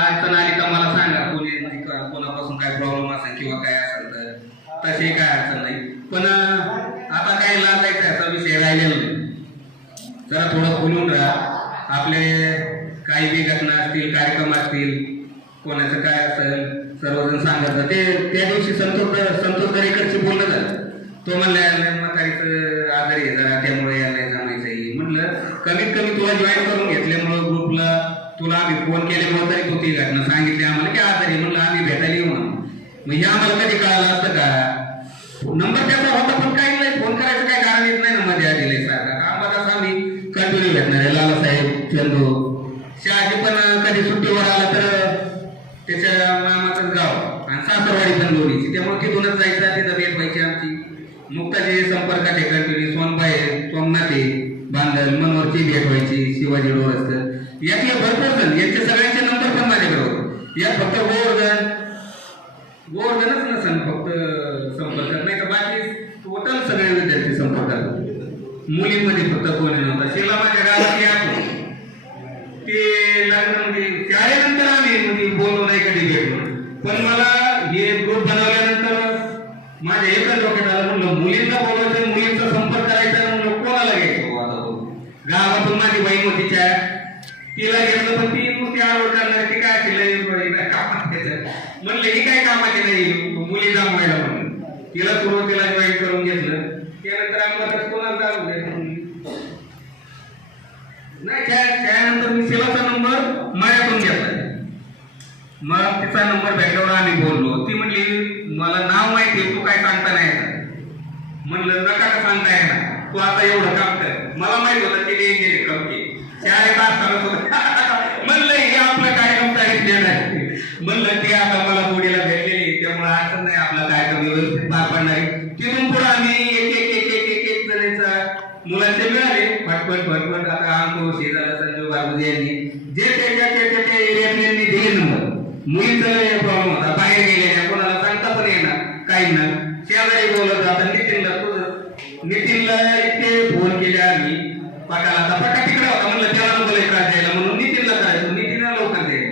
अडचण आली तर मला सांगा, कोणी म्हणजे कोणापासून काय प्रॉब्लेम असेल किंवा काय असेल तर तशी काय अडचण नाही. पण आता काय लाजायचा याचा विषय राहिलेला नाही. जरा थोडं बोलून राहा. आपले काही बी घटना असतील, कार्यक्रम असतील, कोणाचं काय असेल सर्वजण सांगायचं. ते त्या दिवशी संतोष दरेकरशी बोलणं झालं. तो म्हणला म्हातारीचं आजारी आहे जरा, त्यामुळे यायला जमायचं. म्हटलं कमीत कमी तुला जॉईन करून घेतल्यामुळं ग्रुपला तुला आम्ही फोन केल्यामुळे तरी तू ती घटना सांगितली आम्हाला की आजारी. म्हणलं आम्ही भेटायला येऊ म्हणून. मग हे आम्हाला कधी कळालं असतं का? नंबर त्याचा होता पण काही नाही, फोन करायचं काय कारण येत नाही ना मध्ये आलेले सारखा. आम्हाला आम्ही कंटिन्यू भेटणार आहे. लालासाहेब चंदू शहाजी पण कधी सुट्टीवर आला तर त्याच्या मामाचं गाव आणि सासरवाडी पण लोणीची, त्यामुळे तिथूनच जायचं. तिथं भेट व्हायची आमची. मुक्ताची संपर्कात आहे कंटिन्यू. सोनबाई सोमनाथे बांधल मनोहरची भेट व्हायची. शिवाजी डोरसकर यातले भरपूर जण, यांचे सगळ्यांचे नंबर पण माझ्याकडे होते. यात फक्त गोवर्धनच नसेल फक्त संपर्कात, नाही तर बाकी टोटल सगळे विद्यार्थी संपर्कात. मुलींमध्ये फक्त कोणी नव्हता. शिला माझ्या गावात यात ते लग्न म्हणजे शाळेनंतर आम्ही म्हणजे बोललो नाही, कधी भेटलो. पण मला हे ग्रुप बनवल्यानंतर माझ्या एकच डोक्यात आलं, म्हणलं मुलींना बोलायचं, मुलींचा संपर्क करायचा. म्हणलं कोणाला घ्यायचं आता गावातून माझी बहीण होती तिला घेतलं, पण ती नुसती आवड करणार की काय केलं कामात घ्यायचं. म्हणलं ही काय कामाची नाही, मुली जमवायला म्हणून तिला सुरुवातीला जॉईन करून घेतलं. त्यानंतर आम्हाला कोणाला चालू नाही. त्यानंतर मी शिलाचा नंबर माझ्याकडून घेतला. मग तिचा नंबर भेटल्यावर आम्ही बोललो. ती म्हणली मला नाव माहिती आहे, तू काय सांगता नाही येणार. म्हणलं नका का सांगता येणार, तू आता एवढं काम कर. मला माहित होतं की इंजिनिअरिंग कमी शाळेत असताना म्हणलं हे आपला कार्यक्रम सांगितलेला आहे. म्हणलं ते आता मला पुढेला भेटलेली, त्यामुळे अडचण नाही, आपला कार्यक्रम व्यवस्थित पार पडणार आहे. तिथून पुढे आम्ही एक जणांचा मुलांचे मिळाले फटफट. आता अंकुश झाला, संजू बाबूजी यांनी जे त्या एरियातल्यांनी दिले नंबर. मुलींचा प्रॉब्लेम होता, बाहेर गेलेल्या, कोणाला सांगता पण येणार काही ना. शेजारी बोलत जातात. नितीनला इतके फोन केले आम्ही. पटा तिकडे होता. म्हणलं त्याला नंबर एका द्यायला म्हणून नितीनला करायचो. नितीनला लवकर द्यायला,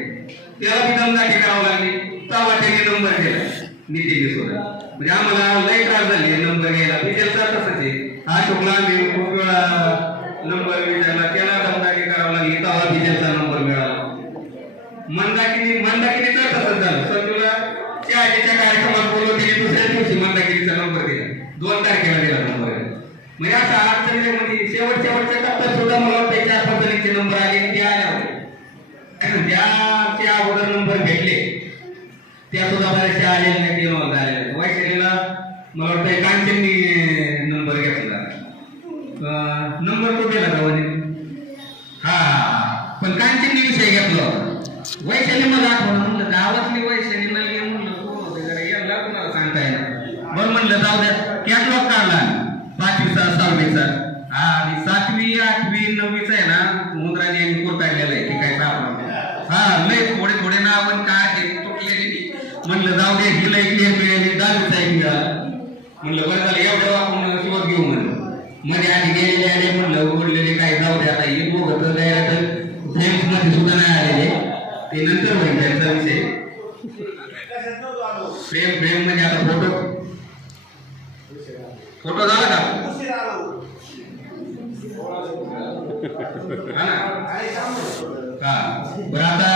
त्याला बी दमदाटी करावं लागली. तेव्हा त्यांनी नंबर दिला नितीनने सुद्धा. म्हणजे आम्हाला लई त्रास झाली नंबर घ्यायला. विचारचा तसंच आहे. हा शुक्ला आम्ही खूप वेळा नंबर विचारला, त्याला दमदाटी करावं लागली. तेव्हा विजयचा नंबर मिळाला. मंदाकिनीचा तसंच झालं. संजूला चहाच्या कार्यक्रमात बोललो, तिने दुसऱ्या दिवशी मंदाकिनीचा नंबर दिला. 2 तारखेला दिला नंबर. म्हणजे असा अडचणीमध्ये शेवटच्या टप्प्यात सुद्धा मला वाटतं 4-5 जणांचे नंबर आले. ते आले होते ज्याचे अगोदर नंबर भेटले त्या सुद्धा बऱ्याचशा आलेल्या नाही. वैशालीला मला वाटतं कांचननी नंबर घेतला. नंबर तो दिला गावाने. हा पण कांचननी विषय घेतला. वैशाली मला आठवण. म्हणलं गावातली वैशाली नाही म्हणलं कोण होते जरा याला कुणाला सांगता येणार. बरं म्हणलं जाऊ द्या. कॅटलॉग काढला 5वीचा 6वीचा. हा आणि 7वी 8वी 9वीचा आहे ना मुद्राने यांनी कोरकाढलेला आहे. ते काय सापडलं. हा लय थोडे नाव पण काय तुटलेली. म्हणलं जाऊ दे, हिला एक मिळाली 10वीचा एक मिळाला. म्हणलं बरं झालं एवढं आपण शिवत घेऊ म्हणलं. मध्ये आधी गेलेले आले. म्हणलं उघडलेले काय जाऊ दे. आता हे बघत द्यायला तर फ्रेम्स मध्ये सुद्धा नाही आलेले. ते नंतर होईल त्यांचा विषय. फ्रेम मध्ये आता फोटो झाला का? हा बरं आता